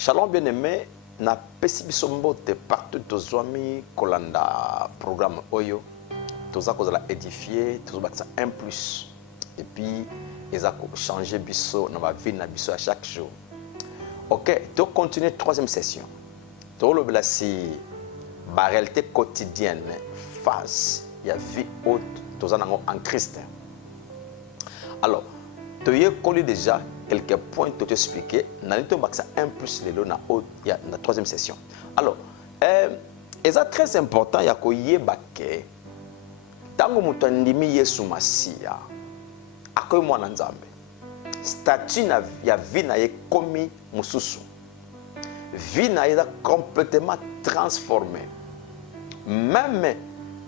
Shalom bien-aimé, na pesi biso mbote partout tozwami kolanda programme oyo toza kozala édifier, tozobakisa un plus et puis eza ko changer biso na ba vie na biso à chaque jour. OK, to continuer troisième session. To lobela si ba réalité quotidienne face ya vie haute toza nango en Christ. Alors, tu y collé déjà quelques points que tu expliqué. Nous allons un plus les na la troisième session. Alors, c'est très important. Il y a que yebake. Tango mutandimi Yesu Masia. Akoy mwana nzambe. Statut na ya vie na ye komi mususu. Vie na ye complètement transformée. Même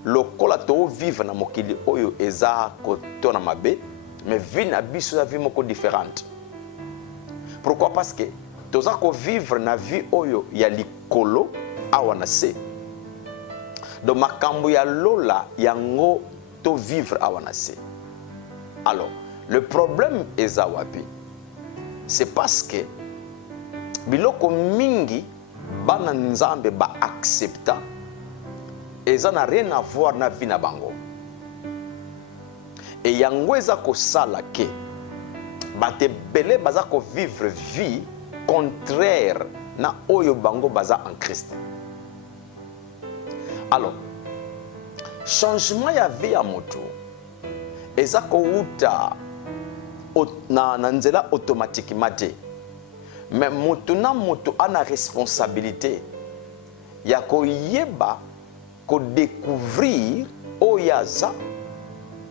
le kolato vivre na mokili oyo eza koto na mabe. Mais vie na biso la vie moko différente. Pourquoi? Parce que tous ko vivre na vie oyo ya likolo awana se. Donc makambo ya lola yango to vivre awana se. Alors, le problème est wapi. C'est parce que biloko mingi bana nzambe ba accepta et ça n'a rien à voir na vie na bango. Et yango eza ko sala ke bate belé baza ko vivre vie contraire na oyo bango baza en Christ. Alors, changement ya vie ya moto eza ko uta na nzela automatiquement te. Mais moto na moto ana responsabilité ya ko yeba ko découvrir oyaza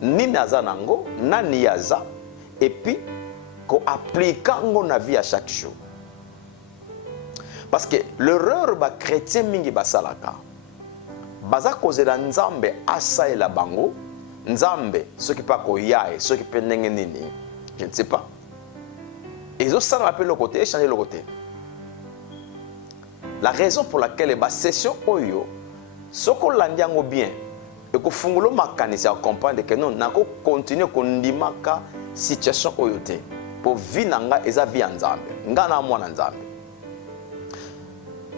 nini aza nango, nani yaza, et puis qu'on applique dans la vie à chaque jour. Parce que l'erreur ba chrétien mingi basalaka baza kozela nzambe asa et la bango nzambe ce qui pas koyae ce qui peut nini je ne sais pas. Et ça on appelle le côté changer le côté. La raison pour laquelle ba session oyo soko landiango bien et que fungulo makanisi à comprendre que non nako continuer kondimaka situation oyote pour vinanga eza vie nzambe ngana mwana nzambe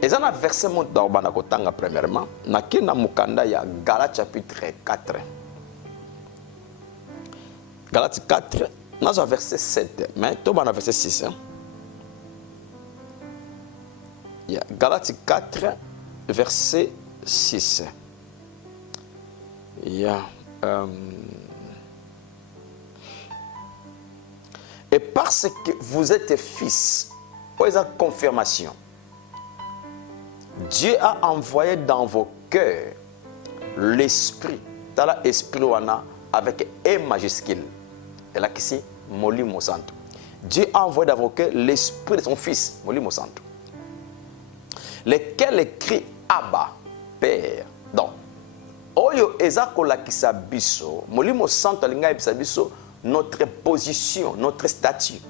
eza na verset mot dans bana kotanga premièrement na kina mukanda ya Galates chapitre 4 Galates 4 na verset 7 mais to bana verset 6 hein? Yeah. Galates 4 verset 6. Yeah. Et parce que vous êtes fils, pour la confirmation, Dieu a envoyé dans vos cœurs l'esprit, dans l'esprit avec E majuscule. Et là, ici, Molimo Santo. Dieu a envoyé dans vos cœurs l'esprit de son fils, Molimo Santo, lequel écrit Abba, Père. Donc, oyo ezakola kisabiso molimo santo alinga ebisabiso notre position, notre statut.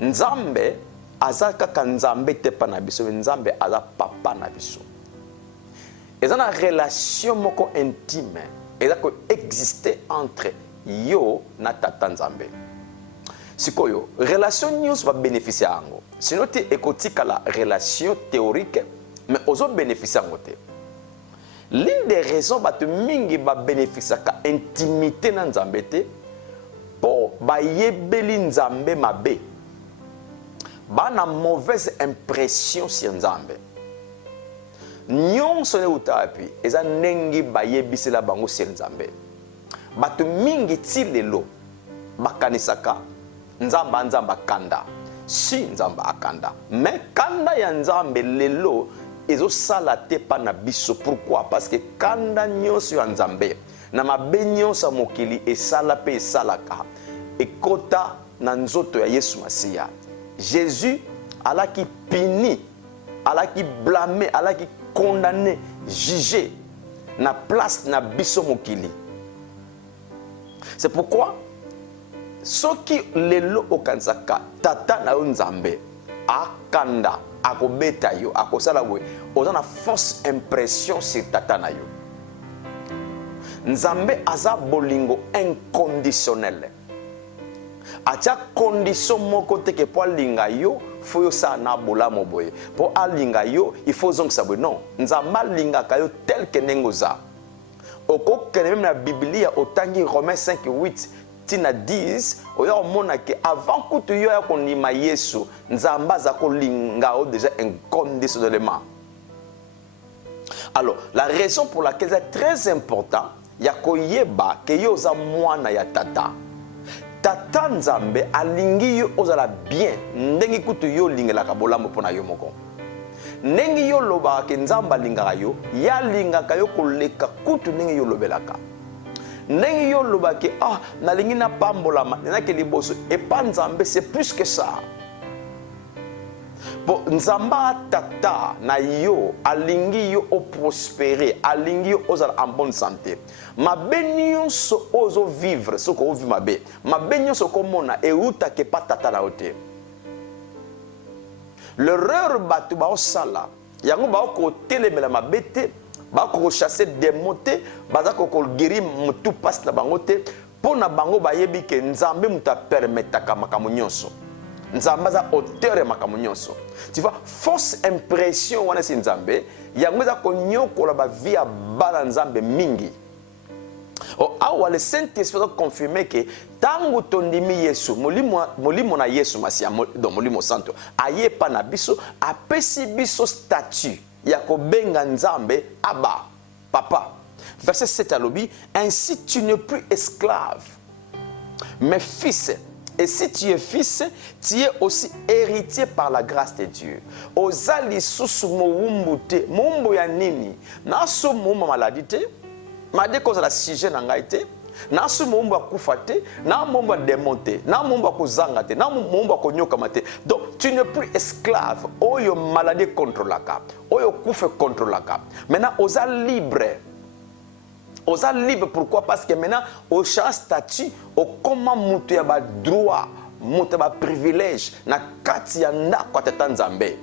Nzambe azaka ka nzambe te pa na biso, nzambe aza papa na biso. Ezana relation moko intime ezako exister entre yo na tata nzambe. Sikoyo relation news va bénéficier ango. Sinon te ekotika la relation théorique mais ozo bénéficier ango te. L'une des raisons que mingi ba bénéficier ka intimité na nzambe te pour ba yebeli nzambe mabe ba na mauvaise impression sur nzambe nyonso ne utapi eza nengi ba yebisela bango sur nzambe bato mingi ti lelo bakanisaka nzamba nzamba kanda si nzamba akanda mais kanda ya nzambe lelo ezo sala te pa na biso. Pourquoi? Parce que kanda nyonso ya nzambe na mabe nyonso mokili esala pe esalaka ekota na nzoto ya Yesu Masia. Jésus alaki puni, alaki blâmé, alaki condamné, jugé na place na biso mokili. C'est pourquoi soki lelo okansaka tata na nzambe akanda akobeta yo akosala we ozana fausse impression sur tata na yo. Nzambe aza bolingo inconditionnel. atia condition moko te ke po alinga yo faut yo sa na bolamu boye po alinga yo il faut zongisa boye non nzambe alingaka yo tel ke ndenge oza okokende même na biblia otangi Romains 5:8 tina 10 oya omona ke avant kutu yo ya kondima Yesu nzambe aza kolinga o déjà inconditionnellement. Alors la raison pour laquelle c'est très important ya koyeba ke yo za mwana ya tata tata nzambe alingi yo ozala bien ndenge kutu yo lingelaka bolamu pona yo moko ndenge yo lobaka ke nzambe alingaka yo ya lingaka yo koleka kutu ndenge yo lobelaka ndenge yo lobaka ke nalingi na pambolama nenake liboso epa nzambe c'est plus que ça. Bon, nzamba tata na yo alingi yo o prospérer alingi yo ozala en bonne santé mabe nyonso ozo vivre soko ovi mabe nyonso komona euta ke pa tata na ote l'erreur batu ba osala yango ba ko telemela mabe te ba ko chasser démon te baza ko guérir mutu passe na bango te pona bango ba yebi ke nzambe muta permetaka makambo nyonso nzambe za auteur makambo nyonso. Tu vois fausse impression wana si nzambe yango za konyokola ba via bala nzambe mingi. Awa le Saint-Esprit a confirmé que tango tondimi Yesu molimo na Yesu masia do molimo santo aye pa na biso apesi biso statut ya kobenga nzambe aba papa. Verset 7 alobi ainsi tu n'es plus esclave mais fils. Et si tu es fils, tu es aussi héritier par la grâce de Dieu. Ozali susu moumboute, moumbo ya nini. Naso moumba maladite, made cause la sujet nangaite. Naso moumba kufate, na moumba démonte, na moumba kuzangate, na moumba konyokamate. Donc tu n'es plus esclave. Oyo maladie contrôlaka, oyo kufe contrôlaka. Maintenant oza libre. Oza libre pourquoi? Parce que maintenant au champ statut au comment mutu ya ba droit mutu ba privilège na kati ya ndako tata nzambe.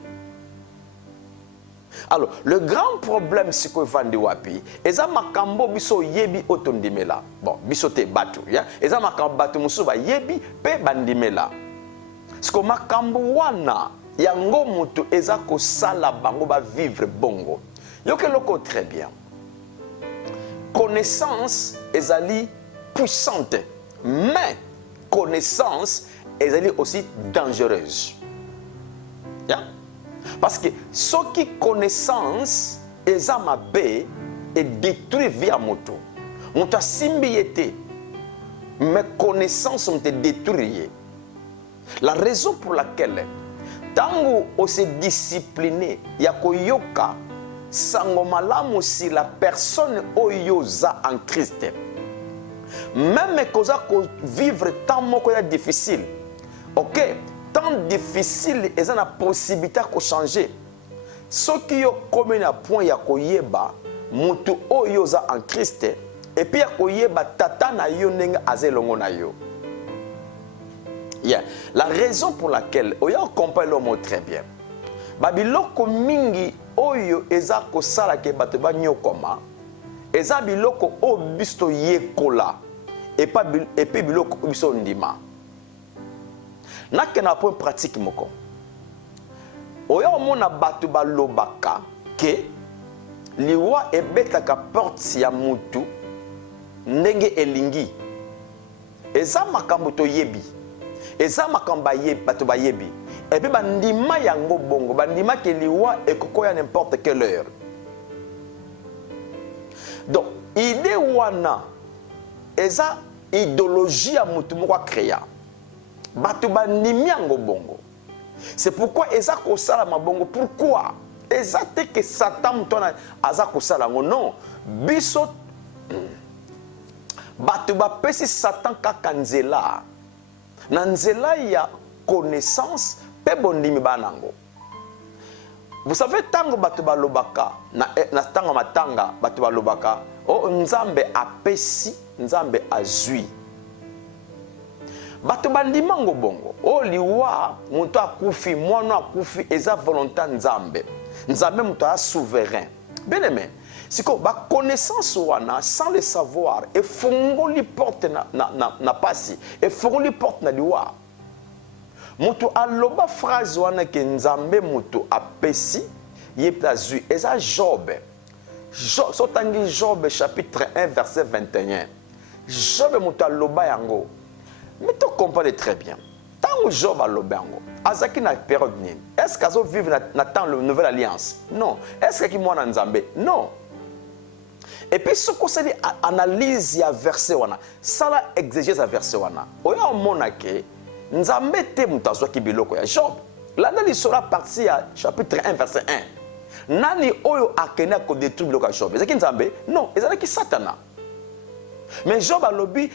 Alors le grand problème c'est que vandi wapi eza makambo biso yebi otondimela bon biso te batu ya eza makambo batu musu ba yebi pe bandimela siko makambo wana yango mutu eza ko sala bango ba vivre bongo yoke loko très bien. Connaissance ezali puissante, mais connaissance ezali aussi dangereuse. Yeah? Parce que ce qui connaissance ezamabe et détruit via moto. Moto simbiété, mais connaissance on te détruit. La raison pour laquelle tango on se discipliné yakoyoka sango malamu si la personne oyoza en Christ même koza ko vivre tant moko ya difficile ok tant difficile eza na possibilité ko changer ce qui yo comme na point ya koyeba mutu oyoza en Christ et puis ya koyeba tata na yo ndenge azelongo na yo. Yeah. La raison pour laquelle oya comprend le mot très bien babiloko mingi oyo eza kosala ke bato banyokoma eza biloko o biso yekola et puis biloko biso ndima nakena point pratique moko oyo omona bato balobaka ke liwa ebetaka porte ya mutu ndenge elingi eza makambo toyebi eza makambo bato bayebi et puis bandima yango bongo bandima ke liwa ekokoya n'importe quelle heure. Donc idée wana eza idéologie ya mutu moko créa bato bandimi yango bongo. C'est pourquoi eza kosala mabongo. Pourquoi eza te que Satan mutona aza kosala ngo non biso bato bapesi Satan kaka nzela na nzela ya connaissance pe bondimi banango. Vous savez tango bato balobaka na tango matanga bato balobaka o nzambe apesi nzambe azui bato bandimango bongo o liwa muntu akufi mwana akufi eza volonté nzambe nzambe muntu a souverain bien aimé siko ba connaissance wana sans le savoir et fongoli porte na pasi et fongoli porte na liwa mutu aloba phrase wana ke nzambe mutu apesi yepazui eza Job. Job sotangi Job chapitre 1 verset 21. Job mutu aloba yango. Mais tu comprends très bien. Tant que Job aloba yango azaki na période nini? Est-ce qu'azo vivre na temps la nouvelle alliance? Non. Est-ce que mwana nzambe? Non. Et puis ce qu'on s'est dit analyse ya verset wana, ça la exégèse ya verset wana. Oya omona ke nzambe te mutazwa ki biloko ya Job. L'analyse sera partie à chapitre 1 verset 1. Nani oyo akena ko détruire biloko ya Job? Ezaki nzambe? Non, ezalaki Satana. Mais Job alobi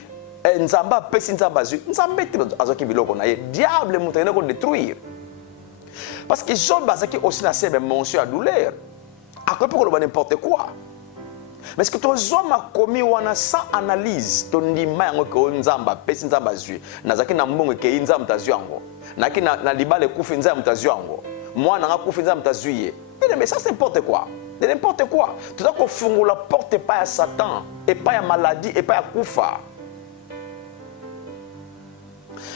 nzambe apesi nzambe azwi nzambe te azwaki biloko na ye diable mutu akena ko détruire. Parce que Job azaki aussi na sebe mention ya douleur. Akopi koloba n'importe quoi. Mais ce que tu as commis wana sans analyse, ton ndima yango ko nzamba pesi nzamba zui. Nazaki na mbongo ke nzamba tazui yango. Naki na libale kufi nzamba tazui yango. Moi na kufi nzamba tazui. Mais ça c'est n'importe quoi. De n'importe quoi. Tu dois qu'on la porte pas à Satan et pas à maladie et pas à kufa.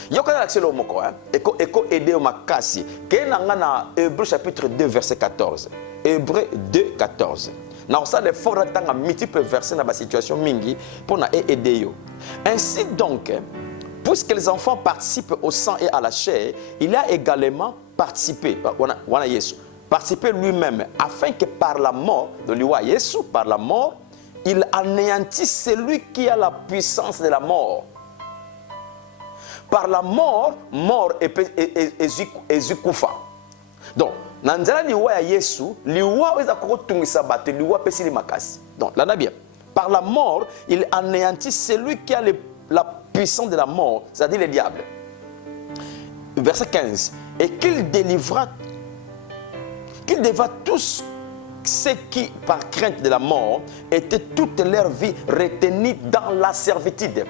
Yokana l'accès au moko hein. Eko aider au makasi. Ke na Hébreux chapitre 2 verset 14. Hébreux 2 14. Nous avons des forts temps multiples versets dans la situation mingi pour nous aider. Ainsi donc, puisque les enfants participent au sang et à la chair, il a également participé, participé lui-même, afin que par la mort de lui, par la mort, il anéantisse celui qui a la puissance de la mort. Par la mort, mort et Zikufa. Donc, Nanzala liwa ya Yesu, liwa weza kokotungisa bato, liwa pesi li makasi. Donc, là bien. Par la mort, il anéantit celui qui a la puissance de la mort, c'est-à-dire le diable. Verset 15. Et qu'il délivra tous ceux qui, par crainte de la mort, étaient toute leur vie retenus dans la servitude.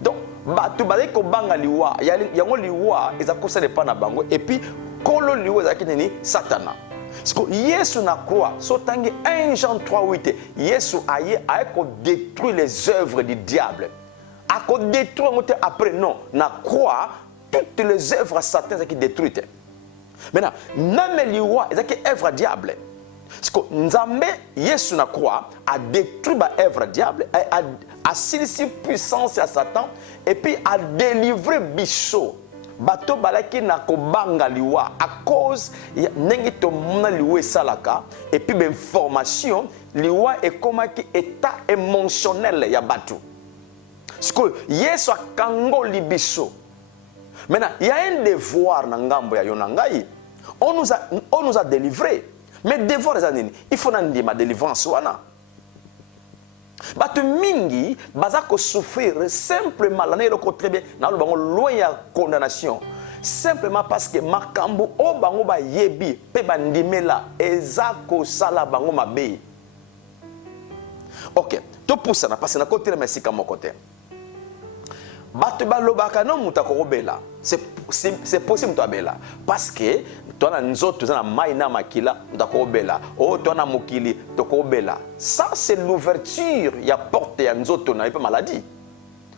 Donc, bato bazali ko banga liwa, yango liwa ezakosa de pana bango et puis kolo liwa ezakini Satana. Parce que Yesu na croix, sotangi 1 Jean 3:8, Yesu aye ko détruire les œuvres du diable. A ko détruire après non, na croix toutes les œuvres Satan qui détruites. Maintenant, même liwa ezaki œuvre diable. Parce que Nzambe Yesu na croix a détruit ba œuvre diable, a saisi puissance à Satan et puis a délivré biso. Bato balaki na kobanga liwa à cause nengi to mona liwa salaka et puis ben formation liwa est comme qui état émotionnel ya bato. Parce que Yesu a kango libiso. Maintenant, il y a un devoir na ngambo ya yonangai. On nous a délivré. Mais devoir les années, il faut nandi ma délivrance wana. Bato mingi bazako souffrir simplement l'année le très bien na bango loin ya condamnation simplement parce que makambo o bango ba yebi pe bandimela ezako sala bango mabe. OK, to poussa na parce na côté merci comme côté. Bato balobaka no mutako robela. C'est possible to abela parce que toi nzoto na maina makila ndako obela o toi na mokili to ko obela. Ça c'est l'ouverture ya porte ya nzoto na pas maladie.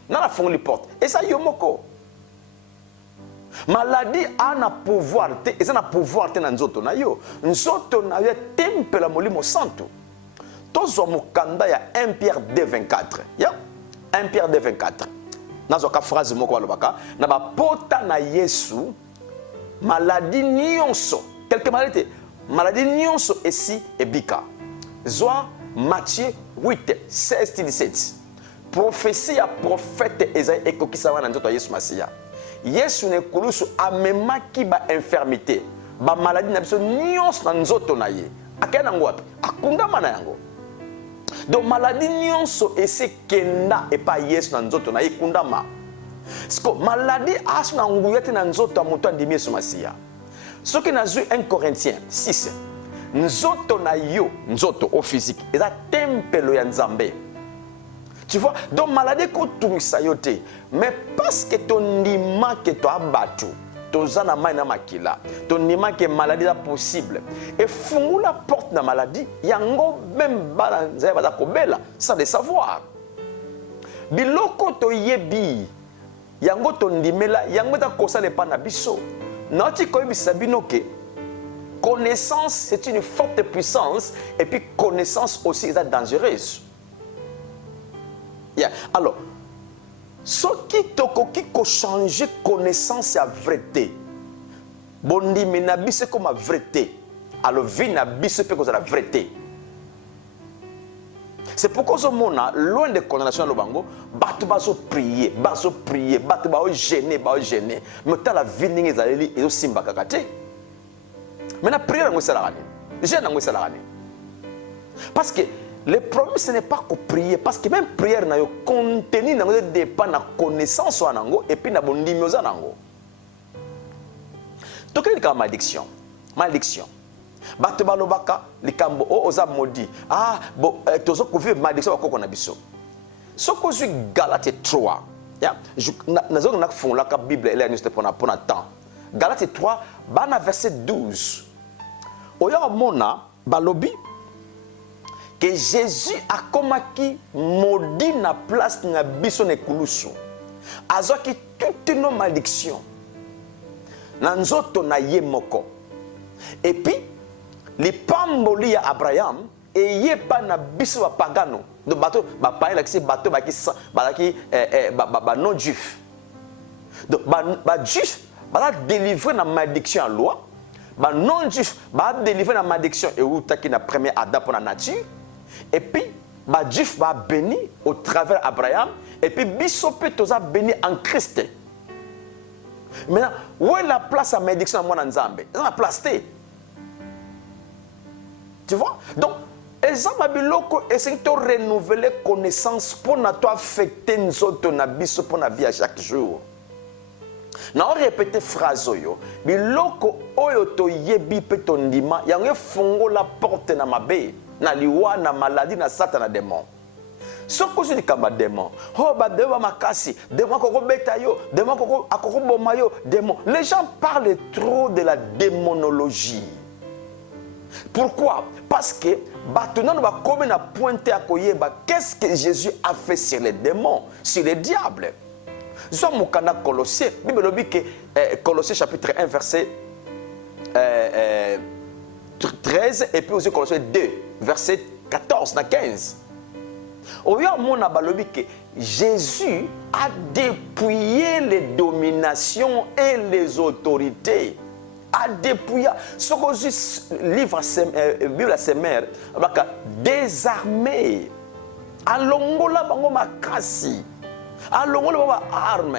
Na la fongoli porte et ça yomoko. Maladie a na pouvoir te et ça na pouvoir te na nzoto na yo. Nzoto na yo temple la molimo santo. Tozo mokanda ya 1 Pierre 2:24. Ya 1 Pierre 2:24. Nazoka phrase moko balobaka na ba pota na Yesu maladie nyonso quelques maladies maladie nyonso esi ebika zwa Matthieu 8:16-17 prophétie ya prophète Esaïe ekokisa wana nzoto ya Yesu Masia Yesu ne kulusu amemaki ba infirmité ba maladie na biso nyonso na nzoto na ye akena ngwapi akundama na yango. Donc maladie nyonso ese kenda et pas Yesu na nzoto na ikundama. Sko maladie asu na nguyete na nzoto moto andimi Yesu Masia. Soki na zu 1 Corinthiens 6. Nzoto na yo, nzoto au physique, eza temple ya Nzambe. Tu vois, donc maladie ko tumisa yote, mais parce que ton ndima que toi abatu, tozana mai na makila tonima ke maladie est possible et fungula porte na maladie yango même bana nzaya baza kobela sans le savoir biloko toyebi yango tondimela yango ta kosala pa na biso noti koyebisa bino ke connaissance c'est une forte puissance et puis connaissance aussi est dangereuse. Yeah. Alors ce qui tokoki ko changer connaissance ya vérité bondi menabi c'est comme la vérité alors vie na biso pe ko la vérité. C'est pourquoi ce monde loin de condamnation le bango batu bazo prier batu ba gêner mais ta la vie ningi ezali ezo simba kakate. Mais la prière est la parce que le problème ce n'est pas que prier parce que même prière n'a contenu dépend de la connaissance et puis na bondimi ozanango. Donc il y a malédiction. Bato balobaka likambo o oza maudit. Ah bon tozo ko vivre malédiction ko na biso. Soko zu Galate 3. Ya nazo na fond la Bible elle est pour na temps. Galate 3 bana verset 12. Oya mona balobi que Jésus a komaki maudit na place na biso ne kulusu. Azoki toutes nos malédictions. Na nzoto na ye moko. Et puis les pamboli ya Abraham et yé pas na biso pagano de bateau ba païen là qui bateau ba qui non juif. Donc ba juif ba délivrer na malédiction à loi. Ba non juif ba délivrer na malédiction et ou ta qui na premier Adam pour la nature. Et puis ba juif ba béni au travers Abraham et puis biso peut toza béni en Christ. Maintenant, où est la place à malédiction à moi nzambe? Dans la place T. Tu vois? Donc, exemple biloko essayer de renouveler connaissance pour na toi affecter nzoto na biso pour na vie à chaque jour. Na on répéter phrase oyo, biloko oyo to yebi pe to ndima, yango fongo la porte na mabe, na liwa na maladie na satan na démon. Ce que je dis comme démon, oh bah démon makasi, démon koko betayo, démon koko akoko bomayo, démon. Les gens parlent trop de la démonologie. Pourquoi? Parce que maintenant on va comme à pointer à koyeba qu'est-ce que Jésus a fait sur les démons, sur les diables. Nous mon cana Colossiens, Bible dit que Colossiens chapitre 1 verset 13 et puis aussi Colossiens 2 verset 14 à 15. Au lieu de que Jésus a dépouillé les dominations et les autorités. A dépouillé. Ce que livre Bible à ses mères, désarmé. Alongola bango makasi. Alongola bango arme.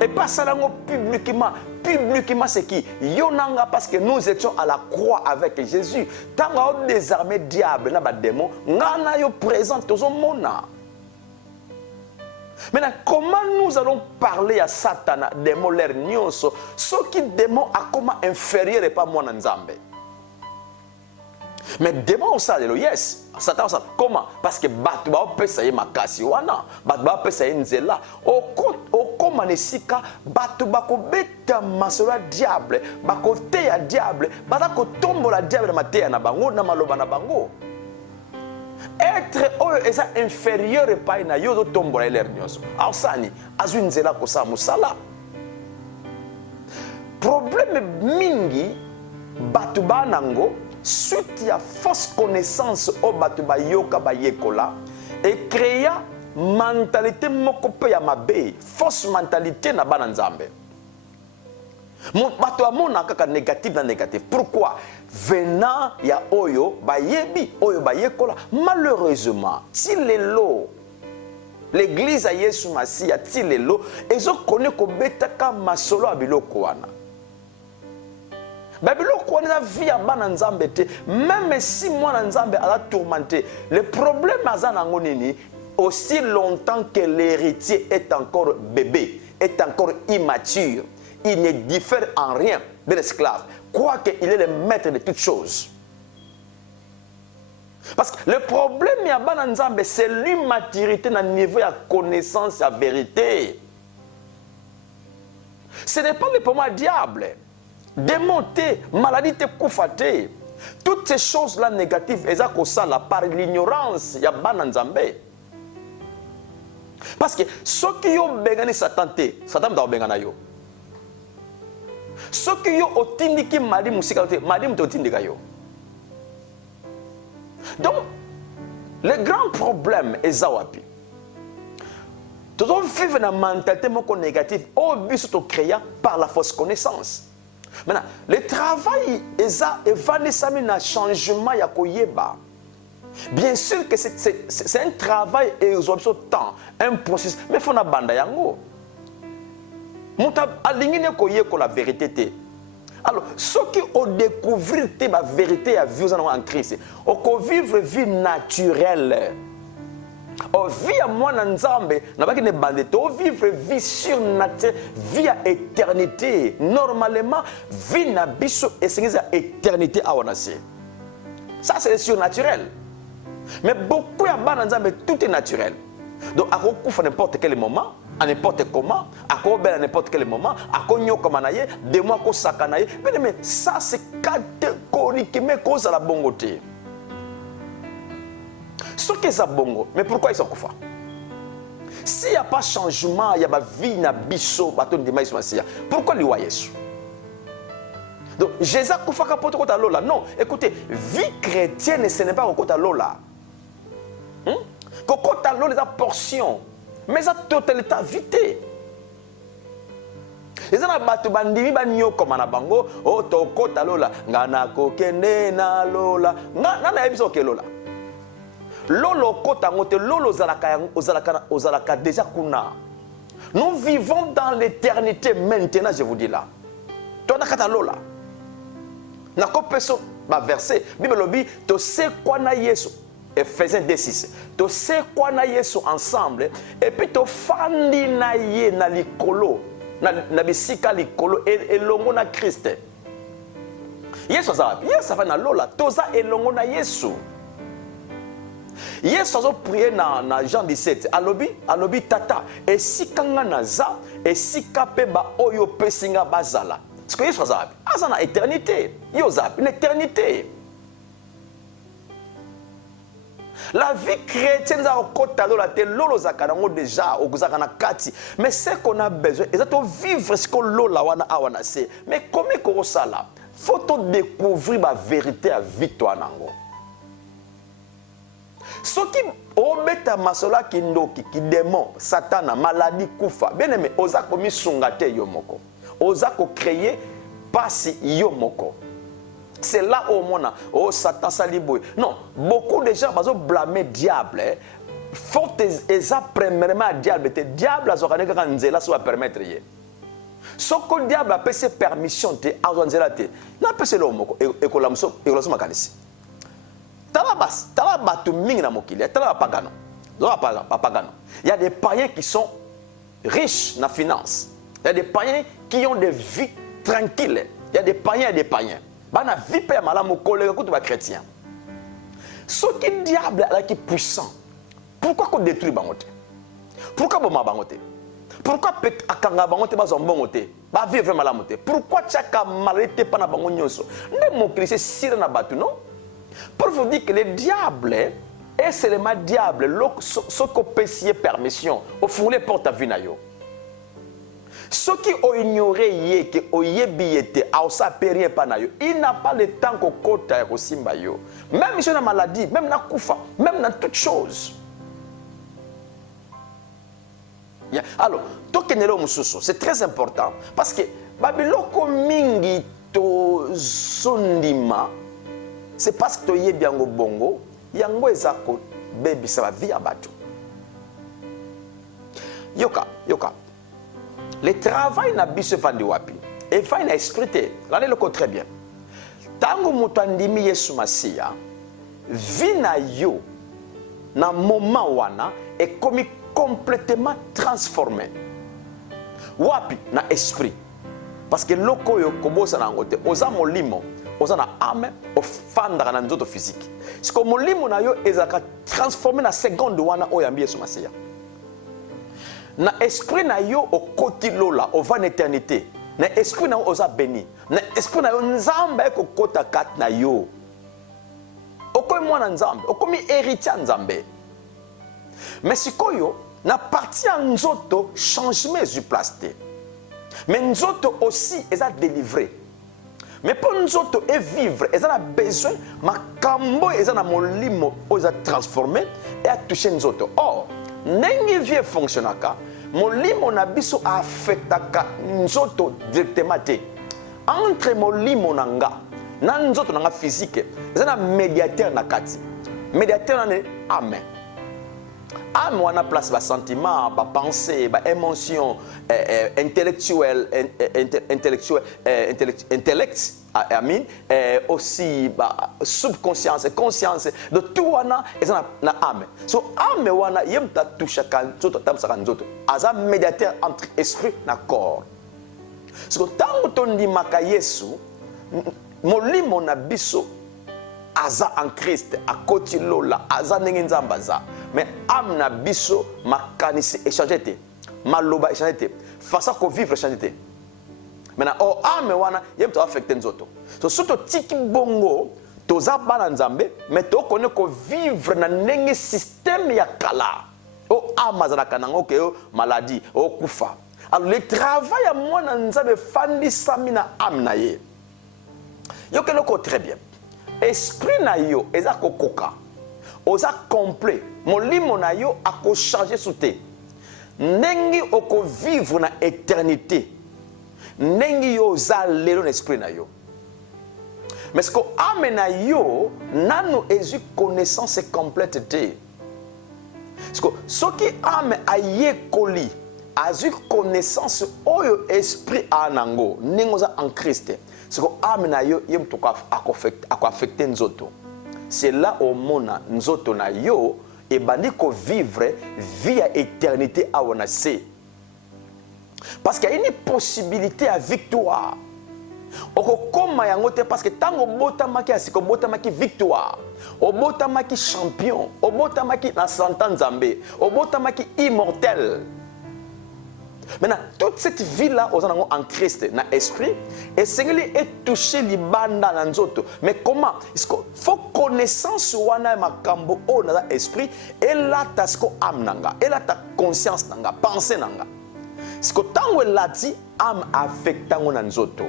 Et pas ça publiquement. Publiquement, c'est qui? Yonanga parce que nous étions à la croix avec Jésus. Tant qu'on désarmé diable, n'a pas de démon, n'ana yo présent tout le monde. Maintenant, comment nous allons parler à Satan, démon l'air nyonso, ce qui démon a comment inférieur et pas moi nzambe. Mais démon ça le yes, Satan ça comment? Parce que batu ba pesa ye makasi wana, batu ba pesa ye nzela. Au koma nesika batu ba ko beta masola diable, ba ko te ya diable, ba ko tombola diable na mateya na bango na maloba na bango. Être eza inférieur et pas na yo tombola l'air nyonso. Alors sani azu nzela ko sa musala. Problème mingi batu ba nango suite à fausse connaissance au batu ba yoka ba yekola et créa mentalité mokope ya mabe fausse mentalité na bana nzambe mon batu amona kaka négatif na négatif. Pourquoi? Venant ya oyo ba yebi oyo ba yekola malheureusement si lelo l'église a Yesu Masia ti lelo ezo connaît ko betaka masolo abiloko wana. Même si moi Nzambe a tourmenté, le problème est aussi longtemps que l'héritier est encore bébé, est encore immature, il ne diffère en rien de l'esclave, quoique il est le maître de toutes choses. Parce que le problème c'est l'immaturité dans le niveau de connaissance de la vérité. Ce n'est pas le problème diable. Démonter, maladie te koufate. Toutes ces choses-là négatives, elles ont ça par l'ignorance. Il y a bananzambe. Parce que ceux qui ont bengani Satan, Satan m'a bengana yo. Ceux qui ont otindiki madi musika madi mtotindika yo. Donc, le grand problème est zawapi. Nous devons vivre une mentalité négative au but de créer par la fausse connaissance. Maintenant, le travail est un changement ya koyeba. Bien sûr que c'est un travail et temps, un processus, mais il faut na banda yango. Muta alingine koye ko la vérité. Alors, ceux qui ont découvert la vérité à vivre en Christ, ont vivre vie naturelle. On vit à moi dans Nzambe, n'a pas qu'une bande, on vivre vie surnaturelle, vie à éternité. Normalement, vie na biso et c'est à éternité à onasi. Ça c'est surnaturel. Mais beaucoup à bande Nzambe, tout est naturel. Donc à recouvre à n'importe quel moment, à n'importe comment, à combien à n'importe quel moment, à cogno comme anaye, des mois qu'on sakanaye. Mais ça c'est catégorique, mais cause à la bongoté. Ce qui est bongo, mais pourquoi ils sont koufa? S'il n'y a pas de changement, il y a pas vie na biso, baton de maïs masia. Pourquoi lui voyez ça? Donc Jésus koufa kapoto kota lola. Non, écoutez, vie chrétienne ce n'est pas kota lola. Kota lola c'est portion, mais ça totalité vité. Les gens batu bandimi banyo comme na bango, oh to kota lola, ngana kokende na lola, ngana ebiso ke lola. Lolo kota ngote lolo ozalaka déjà kuna. Nous vivons dans l'éternité maintenant, je vous dis là. Toi nakata lola. Nako peso ba verset Bible lobi to se kwa na Yesu. Ephésiens 2:6. To se kwa na Yesu ensemble et puis to fandi na ye na likolo na bisika likolo elongo na Christ. Yesu ça va na lola toza elongo na Yesu. Hier, nous avons prié dans Jean 17. Alobi tata. Et si kanga naza, et si kapeba oyo pesinga bazala. Parce que Yesu azab. Azana éternité. Yozab, une éternité. La vie chrétienne, déjà, mais ce qu'on a besoin, c'est vivre ce qu'on a. Mais comment ça là? Faut découvrir la vérité à vie toi nango. Ce qui obeta masola kindoki ki démon satana maladie kufa bien aimé oza komi sungate yomoko oza ko créer pasi yomoko. C'est là où on a oh Satan saliboy. Non, beaucoup de gens vont blâmer diable. Faut eza premièrement diable diable azokane ka nzela so permettre ye. Ce que diable a payé permission te azonzela te. Na pese lo moko ekolamso makanisi. Il y a des païens qui sont riches dans la finance. Il y a des païens qui ont des vies tranquilles. Il y a des païens et des païens. Il y a des vie chrétien. Ce qui est diable qui est puissant. Pourquoi qu'on détruit bangote? Pourquoi on bangote? Pourquoi akanga bangote ba zombongote? Ba vivre malamote. Pourquoi chaka malete pas na bango nyonso? Ne mon Christ sire na batu non? Pour vous dire que le diable est seulement diable, ce qu'on peut essayer permission, au fond les portes à vinayo. Ceux qui ont ignoré que oyebiyete, a osapérien panayo, il n'a pas le temps qu'on kota ya kosimbayo. Même sur la maladie, même na kufa, même dans toutes choses. Alors, tokenelo mususu, c'est très important parce que babiloko mingi to sondima. C'est parce que tu es bien au bongo, yango ezako baby ça va vie à bateau. Yoka. Le travail na biso fandi wapi. Et va na expliquer. Là le très bien. Tango mutandimi Yesu Masia, vie na yo na moment wana est comme complètement transformé. Wapi na esprit. Parce que loko yo kobosa na ngote, oza molimo. Ozana âme ofanda na nzoto physique. Ce que molimo na yo ezaka transformer na seconde wana oyambi Yesu Masia. na esprit na yo au côté lola au van éternité na esprit na yo oza béni na esprit na yo nzambe ko kota kat na yo okomi mwana nzambe okomi héritier nzambe mais sikoyo na partie ya nzoto changement ezwi place te mais nzoto aussi eza délivré mais pour nzoto e vivre eza na besoin makambo eza na molimo oyo eza transformé et a touché nzoto or ndenge vie fonctionnaka molimo na biso affectaka nzoto directement te entre molimo na nga na nzoto na nga physique eza na médiateur na kati médiateur na ne amen ame wana place ba sentiment ba pensée ba émotion intellectuel intellect amin aussi ba subconscience conscience de tout wana eza na ame so ame wana yemta toucha kan nzoto tamsaka nzoto aza médiateur entre esprit na corps so tango tondimaka Yesu molimo na biso aza en Christ akoti lola aza ndenge nzamba za mais ame na biso makanisi échanger te maloba échanger te faça ko vivre échanger te maintenant o ame wana yem to affecter nzoto so soto tiki bongo toza bana nzambe mais to connaît ko vivre na ndenge système ya kala o ame azalaka nango ke maladie o kufa alors le travail ya mwana nzambe fandisami na ame na ye yo keloko très bien esprit na yo eza kokoka oza complet molimo na yo ako changer souté ndenge oko vivre na éternité ndenge yo oza lelo na esprit na yo mais ce que ame na yo nano ezwi connaissance complète te parce que soki ame ayekoli azwi connaissance oyo esprit anango ndenge oza en Christ c'est que ame na yo yem to ako affecter nzoto c'est là au mona nzoto na yo et bandi ko vivre vie à éternité à onase parce qu'il y a une possibilité à victoire okokoma yango te parce que tango botamaki asiko botamaki victoire obotamaki champion obotamaki na santan nzambe obotamaki immortel. Maintenant, toute cette vie-là, en Christ, dans l'esprit, et Seigneur est touché libanda dans nzoto. Mais comment? Est-ce qu'il faut connaissance wana makambo o dans l'esprit et là ta sko âme nanga, et là ta conscience nanga, pensée nanga. Ce que tango la dit âme affectant dans nzoto.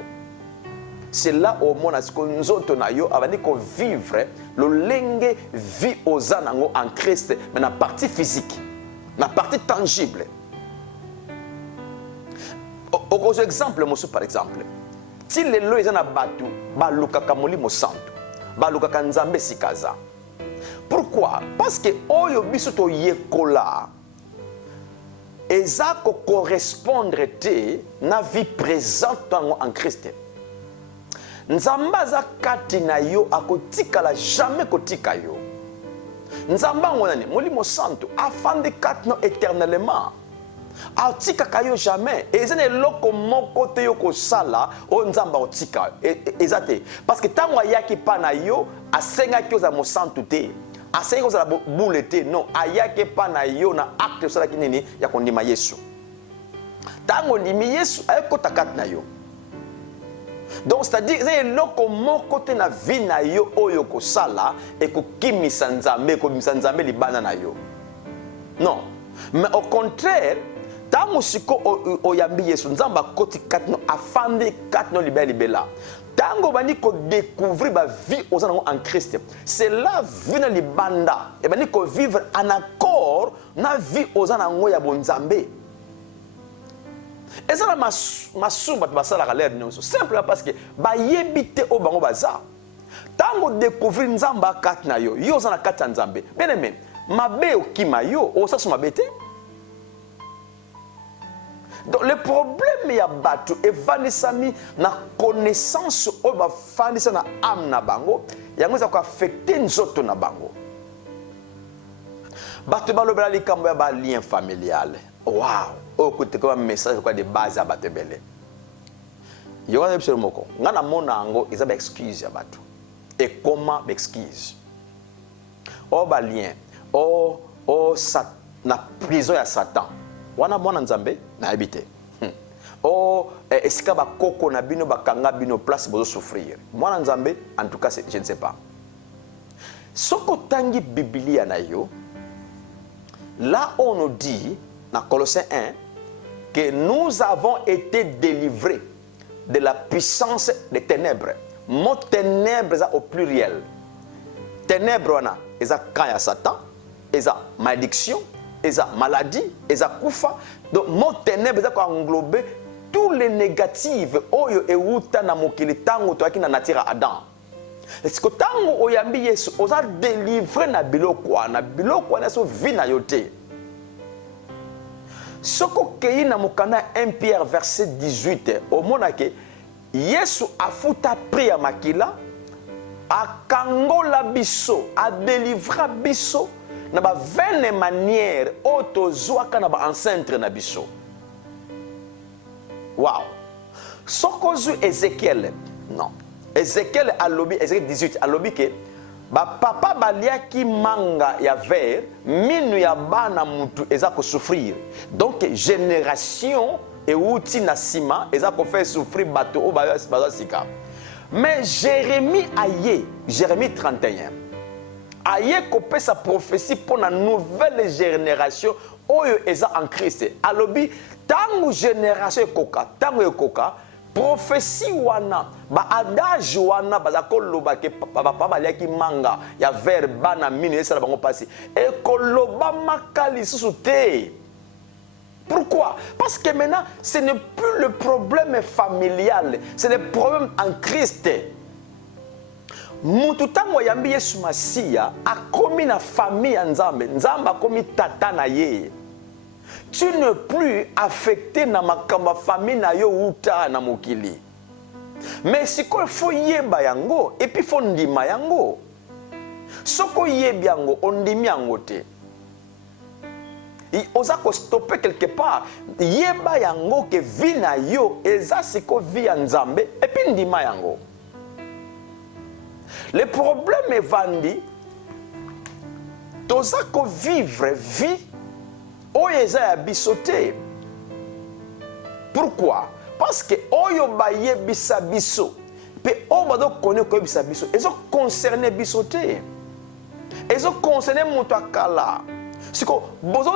C'est là au moins ce que nzoto na yo avani ko vivre le lenge vie aux anango en Christ, mais dans la partie physique, dans la partie tangible. Au exemple, monsieur par exemple, si les lois sont abattus, balukaka molimo santo, balukaka nzambe sikaza. Pourquoi? Parce que oyo biso to yekola eza ko correspondre te na vie présente en Christ. Nzamba za kati na yo akotikala jamais kotika yo. Nzamba ngona molimo santo afande katno éternellement. Atika kayo jamais et c'est loko moko te yo ko sala o nzamba otika ezate parce que tango ayaki pa na yo asenga ki oza mo santu te asenga oza boule te non ayaki pa na yo na acte sala kinini ya kondima Yesu tango ndimi Yesu ayeko takat na yo donc c'est-à-dire c'est loko moko te na vie na yo oyo ko sala et ko kimisa nzambe ko kimisa nzambe libana na yo non mais au contraire tango siko oyambi Yesu nzamba koti katno afandi katno libela tango bani ko découvrir ba vie aux en Christ c'est la vie na libanda et bani ko vivre en accord na vie aux anango ya bonzambe et ça la masumba basala ka l'air nyonso simplement parce que ba yebite o bango baza tango découvrir nzamba katna yo yo zana katna nzambe bien aimé mabe okima yo o sa mabete. Donc le problème ya batu evanisami na connaissance o ba fanisa na âme na bango yango za ko affecter nzoto na bango. Batu balobela likambo ya ba lien familial. Wow, o kote ko message quoi de base ya batu belé. Yo wana bishelo moko. Ngana mona ngo eza ba excuse ya batu. Et comment m'excuse? O ba lien, o sat na prison ya Satan. wana mwana nzambe na habité. Oh, esika ba koko na bino bakanga bino place bozo souffrir. Mwana nzambe, en tout cas, je ne sais pas. Soko tangi Biblia na yo, là on nous dit, dans Colossiens 1, que nous avons été délivrés de la puissance des ténèbres. Mot ténèbres au pluriel. Ténèbres, il y a Satan, il y a malédiction, il y a maladie, il y a koufa. Donc, mot ténèbres, il englobe tous les négatifs. Oyo e wuta na mokili tango to na natira Adam. Est-ce que tango oyambi Yesu, oza délivré na biloko na so vi na yote. Soko kei na mokana 1 Pierre verset 18, au monake Yesu afuta priya makila, a kangola biso, a délivra biso, na ba vene manière, oto zwaka na ba ancêtre na biso. Wow. Sokozu Ézéchiel, non. Ézéchiel alobi, Ézéchiel 18, alobi ke, ba papa baliaki manga ya ver, minu ya bana mutu eza ko souffrir. Donc, génération, et outi na sima eza ko faire souffrir bato o baza sika. Mais Jérémie aye, Jérémie 31. Aye ko pe sa prophétie pour la nouvelle génération oyo eza en Christ. Alobi tangu génération ekoka, tangu ekoka prophétie wana ba adage wana baza koloba ke papa baliaki manga ya ver bana mine esala bango pasi ekoloba makali susu te. Pourquoi? Parce que maintenant, ce n'est plus le problème familial, c'est le problème en Christ. Mutu tango yambi Yesu Masia a commis na famille en Nzambe, Nzambe a commis tata na ye. Tu n'es plus affecté na makamba famille na yo uta na mokili. Mais si il faut yeba yango et puis faut ndima yango. Soko yebi yango ondimi yango te. Oza ko stopper quelque part. Yeba yango ke vi na yo eza siko vi ya Nzambe et puis ndima yango. Le problème est vandi. Toza ko vivre vie oyo eza ya biso te. Pourquoi? Parce que oyo ba yebisa biso pe o ba do connaître ko yebisa biso ezo concerner biso te. Ezo concerner mutu akala. Siko bozo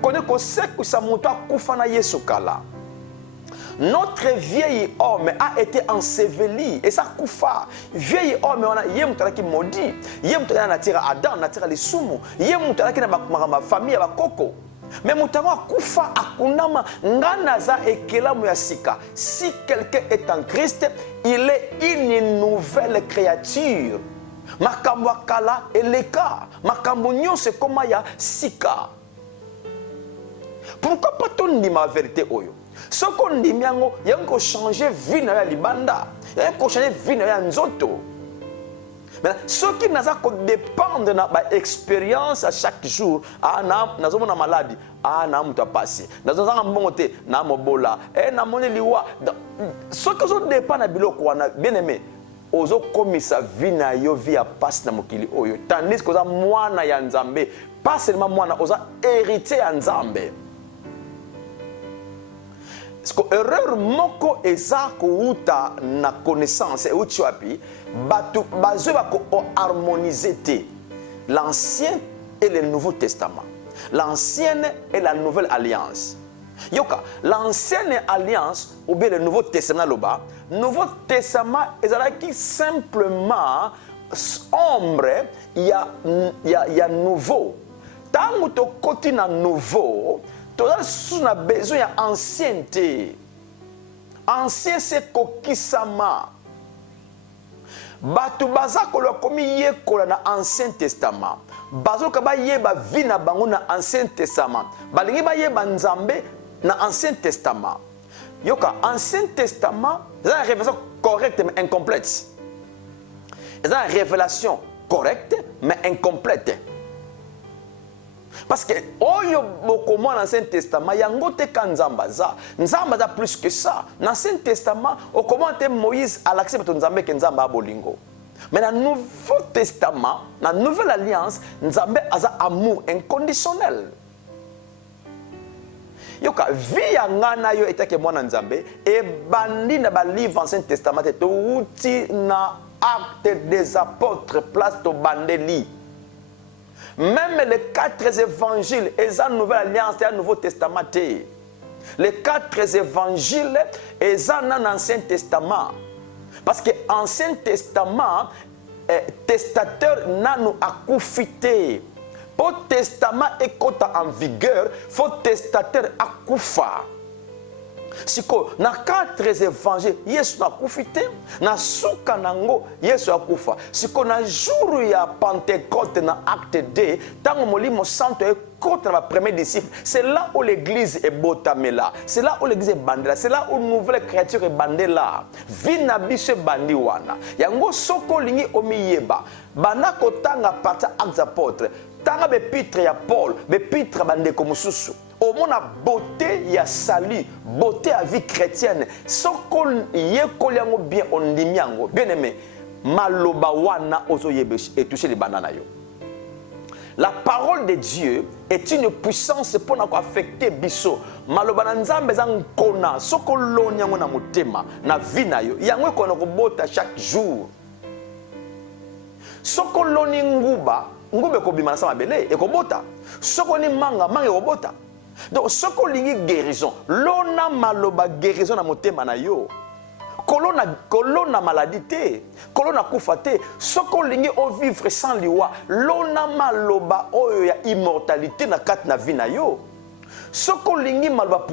connaître ko seku sa mutu akufa na Yesu kala. Notre vieil homme a été enseveli et ça koufa. Vieil homme on a yem talaki maudit, yem talaki na tira Adam, na tira lisumu, yem talaki na ma famille ba koko. Mais mutama koufa akunama ngana za ekelamu ya sika. Si quelqu'un est en Christ, il est une nouvelle créature. Makambo kala eleka, makambo nyonse koma ya sika. Pourquoi pas ton dit ma vérité oyo? Ce qu'on dit, il y a changer vie na libanda, il y a changer vie na nzoto. Maintenant, ce qui n'a pas dépendre de notre expérience à chaque jour, nous avons une maladie, nous avons passé, nous avons un monté, nous avons bola, nous avons liwa. Ce qui dépend de biloko bien aimé, ozo komi sa vie na yo vie a passe na mokili oyo. Tandis que oza mwana ya Nzambe, pas seulement mwana, oza héritier ya Nzambe. Parce que erreur moko eza ko uta na connaissance et uti wapi batu bazo ba ko harmoniser l'ancien et le nouveau testament, l'ancienne et la nouvelle alliance. Yoka l'ancienne alliance ou bien le nouveau testament loba, nouveau testament ezala qui simplement ombre il y a nouveau. Tango to koti na nouveau tu as besoin d'ancienneté. Ancien c'est kokisama. Batu bazako lo komi yekola na Ancien Testament. Bazoko ba yeba vi na bango na Ancien Testament. Balingi ba yeba Nzambe na Ancien Testament. Yoka Ancien Testament, c'est une révélation correcte mais incomplète. C'est une révélation correcte mais incomplète. Parce que oyo bokomo dans l'Ancien Testament yango te kanzambaza nzambaza plus que ça. Dans l'Ancien Testament au comment Moïse a l'accepté nzambe que nzamba bolingo. Mais dans le Nouveau Testament, dans la Nouvelle Alliance, nzambe a amour inconditionnel. yoka vie ya ngana yo etake mwana nzambe e bandi na ba livre ancien testament to uti na acte des apôtres place to bandeli. Même les 4 évangiles et la nouvelle alliance et le nouveau testament. Les 4 évangiles et l'Ancien Testament. Parce que l'Ancien Testament, testateur n'a nous accouffité. Pour le testament est en vigueur, il faut testateur accoufa. Siko na 4 évangiles Yesu na kufite na suka nango Yesu akufa. Siko na jour ya Pentecôte na acte 2 tango molimo santo e contre la première disciple, c'est là où l'église est botamela, c'est là où l'église est bandela, c'est là où une nouvelle créature est bandela. Vina biso bandi wana yango soko lingi omiyeba bana kotanga parta actes apôtres tanga bepitre ya Paul bepitre bandeko mususu au monde la beauté ya salut, beauté à vie chrétienne. Soko yekoliango bien on dimiango. Bien aimé, maloba wana ozo yebeshi et toucher les bananes yo. La parole de Dieu est une puissance pour nous affecter biso. Maloba na nzambe zang kona soko lonyango na motema na vie na yo. Yango ko na kobota chaque jour. Soko loni nguba, ngube ko bima na sama bele e kobota. Soko ni manga, manga kobota. Donc, ce qu'on dit guérison, l'on maloba guérison na motema na yo. Kolona maladie, kolona kufate, ce qu'on dit au vivre sans liwa, l'on maloba oyo ya immortalité na kat na vie na yo. Ce qu'on dit maloba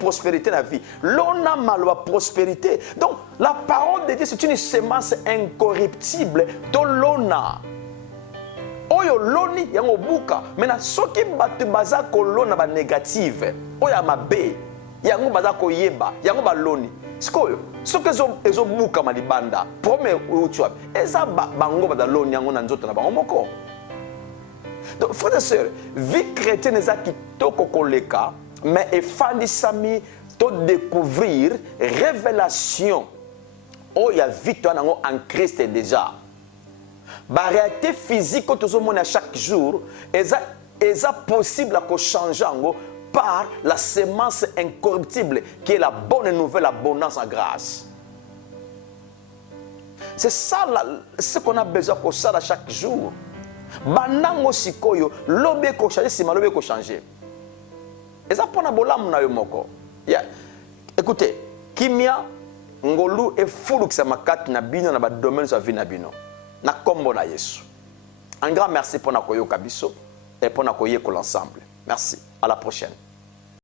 prospérité na vie, l'on maloba prospérité. Donc, la parole de Dieu c'est une semence incorruptible de l'ona. Oyo loni yango buka mena soki batu baza kolona ba négative oya mabe yango baza koyeba yango ba loni sikoyo soki ezo buka malibanda prome uchwa eza bango ba loni yango na nzoto na bango moko. Donc frères et sœurs, vie chrétienne eza kitoko koleka mais efandisami to découvrir révélation oya victoire nango en Christ déjà. La réalité physique que nous avons chaque jour est possible à changer par la semence incorruptible qui est la bonne nouvelle, l'abondance en grâce. C'est ça ce qu'on a besoin de ça chaque jour. Banango sikoyo lobe ko changer si malobe ko changer. Et ça pour na bolam na yo moko. Écoutez, kimia ngolu e fulu kisa makati na bino na ba domaine sa vie na bino. Na kombo na Yesu. Un grand merci pour na koyo kabiso et pour na koye ko l'ensemble. Merci. À la prochaine.